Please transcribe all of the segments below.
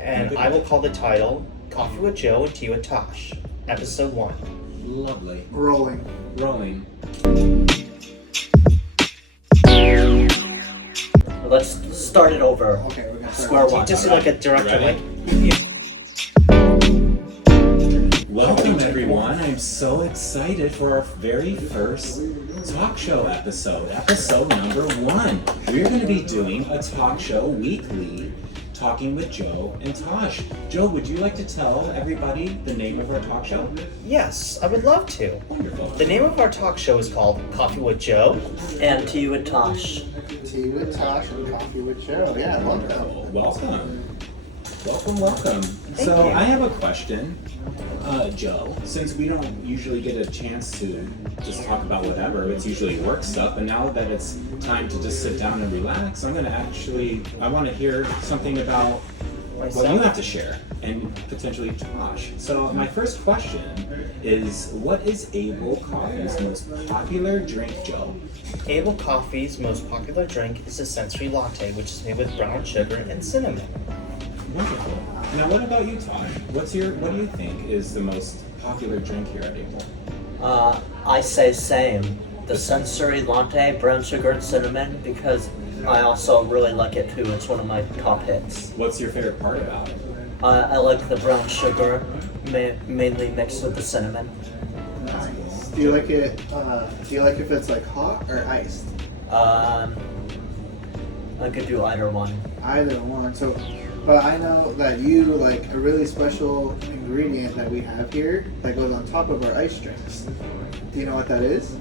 and I will call the title Coffee with Joe and Tea with Tosh, Episode 1. Lovely. Rolling. Rolling. Let's start it over. Okay, we're gonna Square start. one. Just like a director, Ready? Welcome everyone. I'm so excited for our very first talk show episode number 1. We're going to be doing a talk show weekly, talking with Joe and Tosh. Joe, would you like to tell everybody the name of our talk show? Yes, I would love to. Wonderful. The name of our talk show is called Coffee with Joe. And to you and Tosh. Tea with Tosh and Coffee with Joe. Yeah, welcome. Welcome. Welcome. Thank So you. I have a question, Joe. Since we don't usually get a chance to just talk about whatever, it's usually work stuff. And now that it's time to just sit down and relax, I want to hear something about what you have to share and potentially Tosh. So my first question is, what is Able Coffee's most popular drink, Joe? Able Coffee's most popular drink is a sensory latte, which is made with brown sugar and cinnamon. Wonderful. Now, what about you, Tosh? What do you think is the most popular drink here at Able? I say same. The sensory latte, brown sugar and cinnamon, because I also really like it too. It's one of my top hits. What's your favorite part about it? I like the brown sugar, mainly mixed with the cinnamon. Nice. Do you like it? Do you like if it's like hot or iced? I could do either one. Either one. So, but I know that you like a really special ingredient that we have here that goes on top of our ice drinks. Do you know what that is?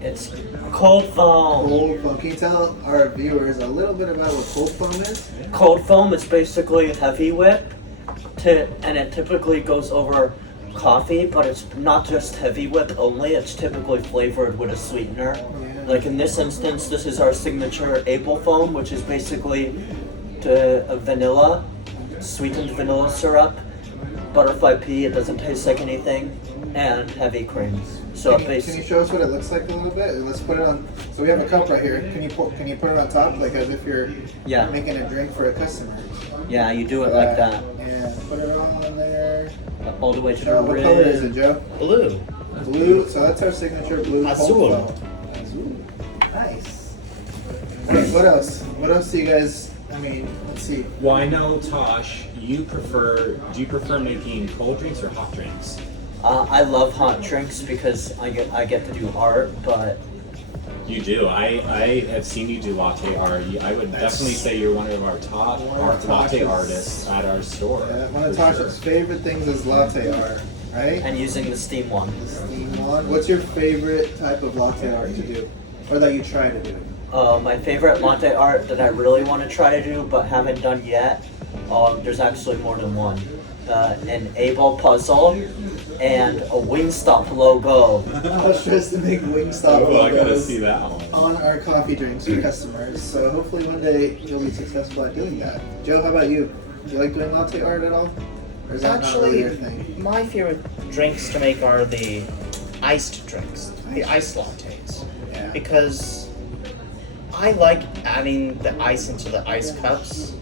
It's cold foam. Cold foam. Can you tell our viewers a little bit about what cold foam is? Cold foam is basically heavy whip, and it typically goes over coffee, but it's not just heavy whip only. It's typically flavored with a sweetener. Yeah. Like in this instance, this is our signature Able foam, which is basically a vanilla, sweetened vanilla syrup, butterfly pea. It doesn't taste like anything, and heavy cream. So Can you show us what it looks like a little bit? Let's put it on. So we have a cup right here. Can you put it on top, like as if you're Yeah. making a drink for a customer? Yeah, you do it like that, Yeah. Put it on there. all the way to the Joe, what color is it, rim. Joe? Blue. Blue. So that's our signature blue. Azul. Cold foam. Azul. Nice. Alright, what else? What else do you guys? I mean, let's see. Well, I know, Tosh, do you prefer making cold drinks or hot drinks? I love hot drinks because I get to do art, but You do. I have seen you do latte art. I would definitely say you're one of our top latte artists at our store. Yeah, one of for Tasha's sure. favorite things is latte art, right? and using the steam one. Steam one. What's your favorite type of latte art to do, or that you try to do? My favorite latte art that I really want to try to do but haven't done yet, there's actually more than one. An Able puzzle and a Wingstop logo. I was trying to make Wingstop Oh, I gotta logos see that one. on our coffee drinks for customers. So hopefully one day you'll be successful at doing that. Joe, how about you? Do you like doing latte art at all? Or is that not really Actually, your thing? my favorite drinks to make are the iced drinks, the iced lattes. Yeah. Because I like adding the ice into the ice cups,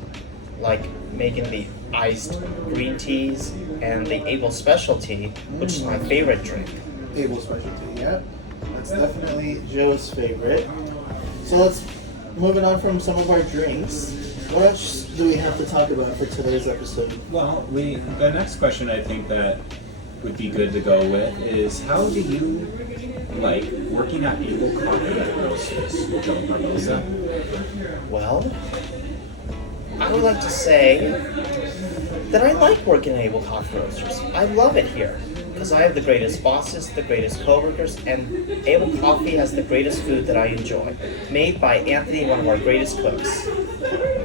like making the iced green teas and the Able specialty, which is my favorite drink. Table specialty, yeah. That's definitely Joe's favorite. So let's moving on from some of our drinks. What else do we have to talk about for today's episode? Well, the next question I think that would be good to go with is, how do you like working at Able Coffee Roasters, Joe Barbosa? Well, I would like to say that I like working at Able Coffee Roasters. I love it here because I have the greatest bosses, the greatest coworkers, and Able Coffee has the greatest food that I enjoy, made by Anthony, one of our greatest cooks.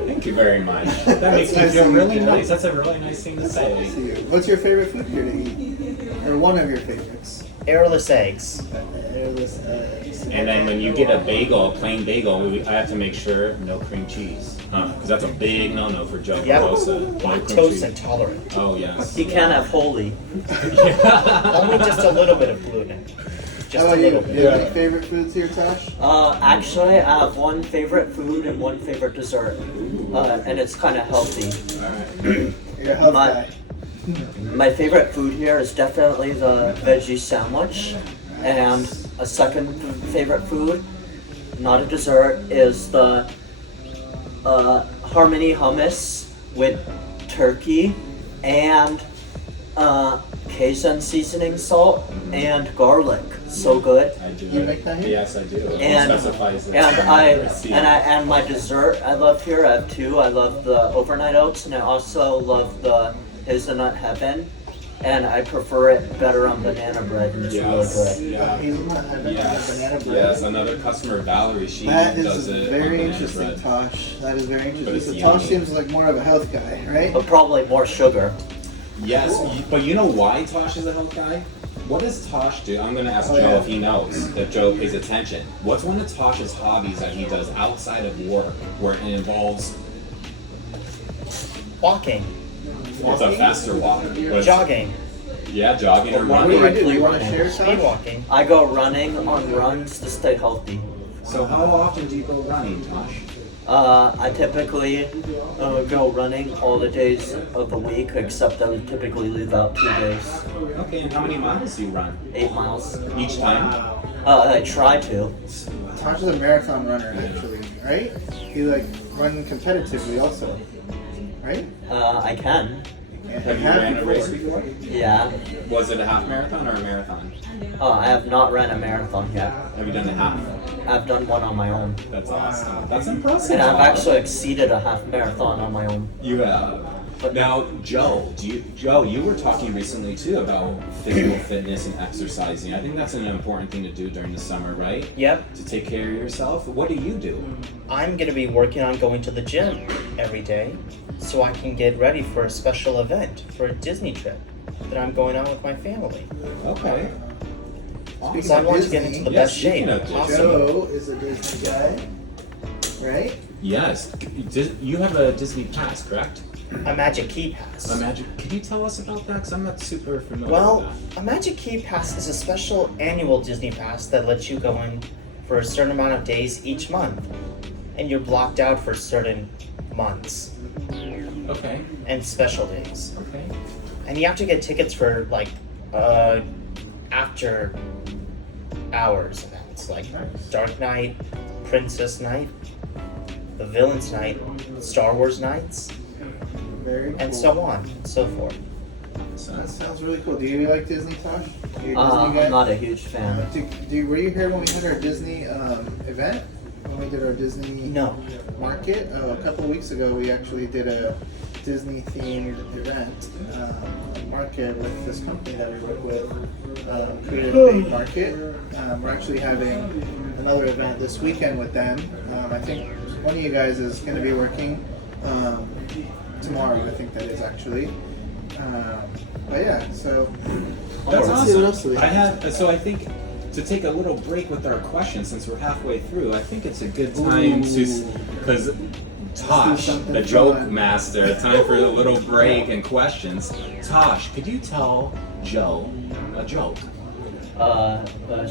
Thank you very much. That makes me That's feel nice really of you, Joe. nice. That's a really nice thing to say. See you. What's your favorite food here to eat? Or one of your favorites? Airless eggs. Airless eggs. And then when you get a bagel, a plain bagel, I have to make sure no cream cheese. Because that's a big no-no for Joe Yep. Barbosa. No cream Lactose cheese. intolerant. Oh, yes. You can't have holy. Only just a little bit of gluten. just How a about you? little Do bit. you have any favorite foods here, Tosh? Actually, I have one favorite food and one favorite dessert, and it's kind of healthy. You're a health My- guy. My favorite food here is definitely the veggie sandwich, and a second favorite food, not a dessert, is the Harmony hummus with turkey and Cajun seasoning salt and garlic. So good. I do. You make that here? Yes, I do. It And specifies it. and my dessert I love here. I have two. I love the overnight oats, and I also love the hazelnut heaven. And I prefer it better on banana bread, and it's Yes. really good. Yeah. Hazelnut and Yes. banana bread. Yes. Another customer, Valerie, she That does is it. on very banana interesting, bread. Tosh. That is very But interesting. it's So yummy. Tosh seems like more of a health guy, right? But probably more sugar. Yes, Cool. but you know why Tosh is a health guy? What does Tosh do? I'm gonna ask Oh, Joe yeah. if he knows, if Joe pays attention. What's one of Tosh's hobbies that he does outside of work where it involves Walking, it's a faster walk? What's- jogging, Yeah, jogging or What do running. you do? You want to Running. share, speed Tosh? walking. I go running on runs to stay healthy. So how often do you go running, Tosh? I typically go running all the days of the week, except I would typically leave out 2 days, Okay, and how many miles do you run 8 miles. each time? I try to. Tosh is a marathon runner, actually, right? You like run competitively, also, right? I can. And Have you ran a race before? Yeah. Was it a half marathon or a marathon? I have not ran a marathon yet. Have you done a half? I've done one on my own. That's awesome. That's impressive. And I've actually exceeded a half marathon on my own. You have. Now, Joe, you were talking recently too about physical fitness and exercising. I think that's an important thing to do during the summer, right? Yep. To take care of yourself. What do you do? I'm gonna be working on going to the gym every day so I can get ready for a special event for a Disney trip that I'm going on with my family. Okay. Speaking So I of want to get Disney, into the Yeah, best shape speaking of Disney. possible. Joe is a Disney guy, right? Yes. You have a Disney Pass, correct? A Magic Key Pass. Imagine. Can you tell us about that? Because I'm not super familiar Well, with a Magic Key Pass is a special annual Disney Pass that lets you go in for a certain amount of days each month. And you're blocked out for certain months that. Okay. and special days. Okay. And you have to get tickets for like after hours events like Dark Knight, Princess Night, the Villains Night, Star Wars Nights, Very cool. and so on and so forth. So, That sounds really cool. Do you like Disney, Tosh? You a Disney guy? I'm not a huge fan. Were you here when we had our Disney event? When we did our Disney No. market? A couple weeks ago, we actually did a Disney themed event market with this company that we work with, Creative Bay Market. We're actually having another event this weekend with them. I think one of you guys is going to be working tomorrow. I think that is actually. But yeah, so that's let's see what else awesome. we I have. have. So I think to take a little break with our questions since we're halfway through, I think it's a good time to because Tosh, something the joke fun. master, time for a little break and questions. Tosh, could you tell Joe a joke?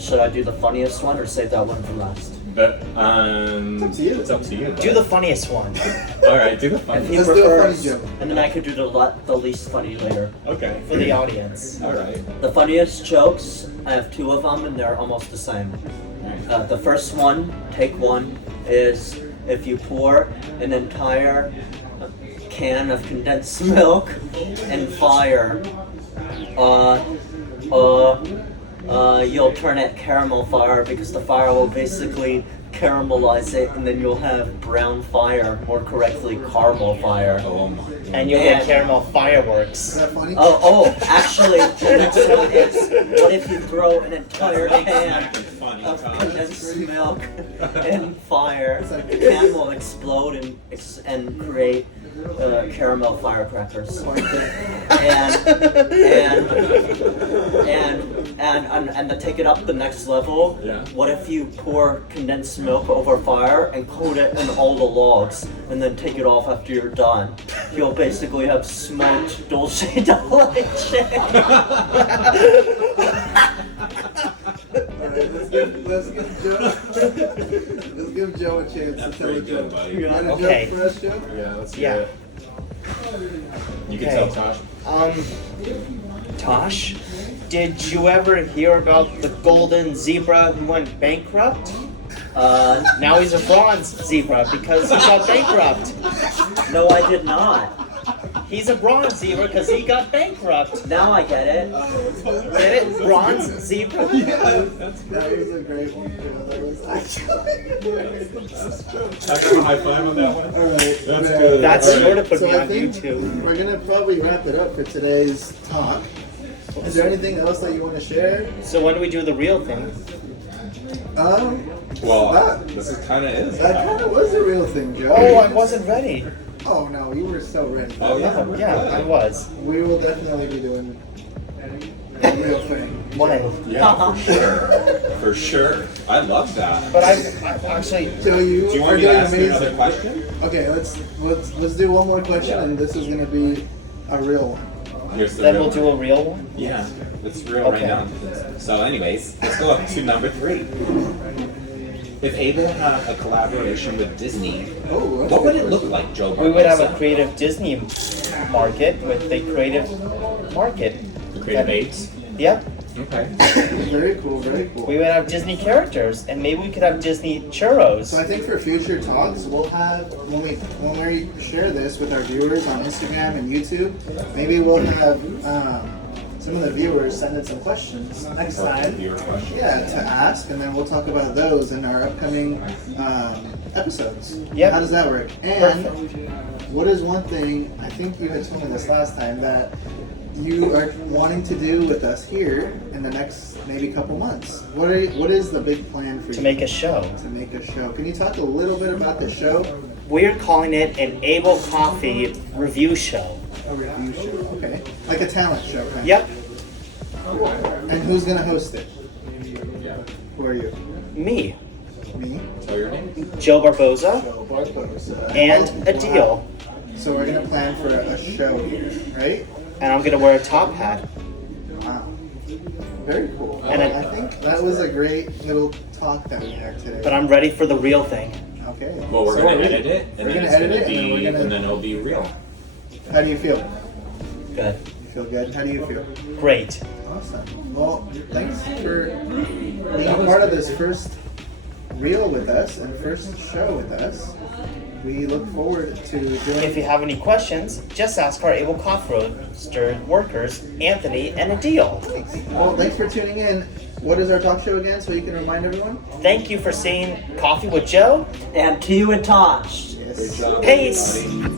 Should I do the funniest one or save that one for last? But It's up to you. It's up to you. Do the funniest one. All right, do the If fun. he Let's do a funny prefers, joke. and then I could do the least funny later. Okay. For the audience. All right. The funniest jokes, I have 2 of them, and they're almost the same. The first one, take one, is if you pour an entire can of condensed milk in fire, you'll turn it caramel fire because the fire will basically caramelize it, and then you'll have brown fire, more correctly, caramel fire. Oh my. And you'll get And- caramel Is fireworks. that funny? Actually, what if you throw an entire can Funny, of Tosh. condensed milk in fire? The can will explode and create caramel firecrackers. And to take it up the next level, Yeah. what if you pour condensed milk over fire and coat it in all the logs, and then take it off after you're done? You'll basically have smoked dulce de leche. Alright, let's give Joe let's give Joe a chance That's to tell a pretty good, joke. buddy. You got a Okay. joke for us, Joe? Yeah, let's Yeah. hear it. You can Okay. tell Tosh. Tosh, did you ever hear about the golden zebra who went bankrupt? Now he's a bronze zebra because he got bankrupt. No, I did not. He's a bronze zebra because he got bankrupt. Now I get it. Get it? Bronze zebra? That was a great one. That was I got a high five on that one. Alright. That's good. That Alright, sort of put so me I on think YouTube. We're gonna probably wrap it up for today's talk. Is there anything else that you want to share? So when do we do the real thing? Well, that this is kind of is. kind of was a real thing, Joe. Oh, I wasn't ready. Oh no, you were so ready. Oh, yeah. Yeah, I was. We will definitely be doing a real thing. When? Yeah, for sure. For sure. I love that. But I actually, So you, Do you are want me to doing ask you another amazing. question? Okay, let's do one more question, Yeah. and this is gonna be a real one. Here's the then real we'll do a real one. Yeah, it's real Okay. right now. So, anyways, let's go up to number 3. If Able had a collaboration with Disney, Oh, that's what a would good it look question. like, Joe? We would have a Barbosa? creative Disney market with the creative market. The creative aids. Yep. Okay. Very cool, very cool. We would have Disney characters, and maybe we could have Disney churros. So I think for future talks, we'll have when we share this with our viewers on Instagram and YouTube, maybe we'll have some of the viewers send in some questions next time. Your question. Yeah, to ask, and then we'll talk about those in our upcoming episodes. Yep. How does that work? And what is one thing, I think you had told me this last time, that you are wanting to do with us here in the next maybe couple months? What is the big plan for To you? make a show. To make a show. Can you talk a little bit about the show? We're calling it an Able Coffee review show. A review show, okay. Like a talent show, kind of. Yep, And who's gonna host it? Yeah. Who are you? me, Me? Tell your name. Joe Barbosa, Joe Barbosa. and a deal. So we're gonna plan for a show here, right? And I'm gonna wear a top hat. Wow. Very cool. And I think that was a great little talk that we had today. But I'm ready for the real thing. Okay. Well, we're So gonna we- edit it, and we're then gonna it's edit gonna it, and then be, we're gonna- and then it'll be real. How do you feel? Good. You feel good? How do you feel? Great. Awesome. Well, thanks for being a part of this first reel with us and first show with us. We look forward to doing. If you have any questions, just ask our Able Coffee Roaster workers, Anthony and Adil. Well, thanks for tuning in. What is our talk show again, so you can remind everyone? Thank you for seeing Coffee with Joe. And to you and Tosh. Yes. Good job. Peace. everybody.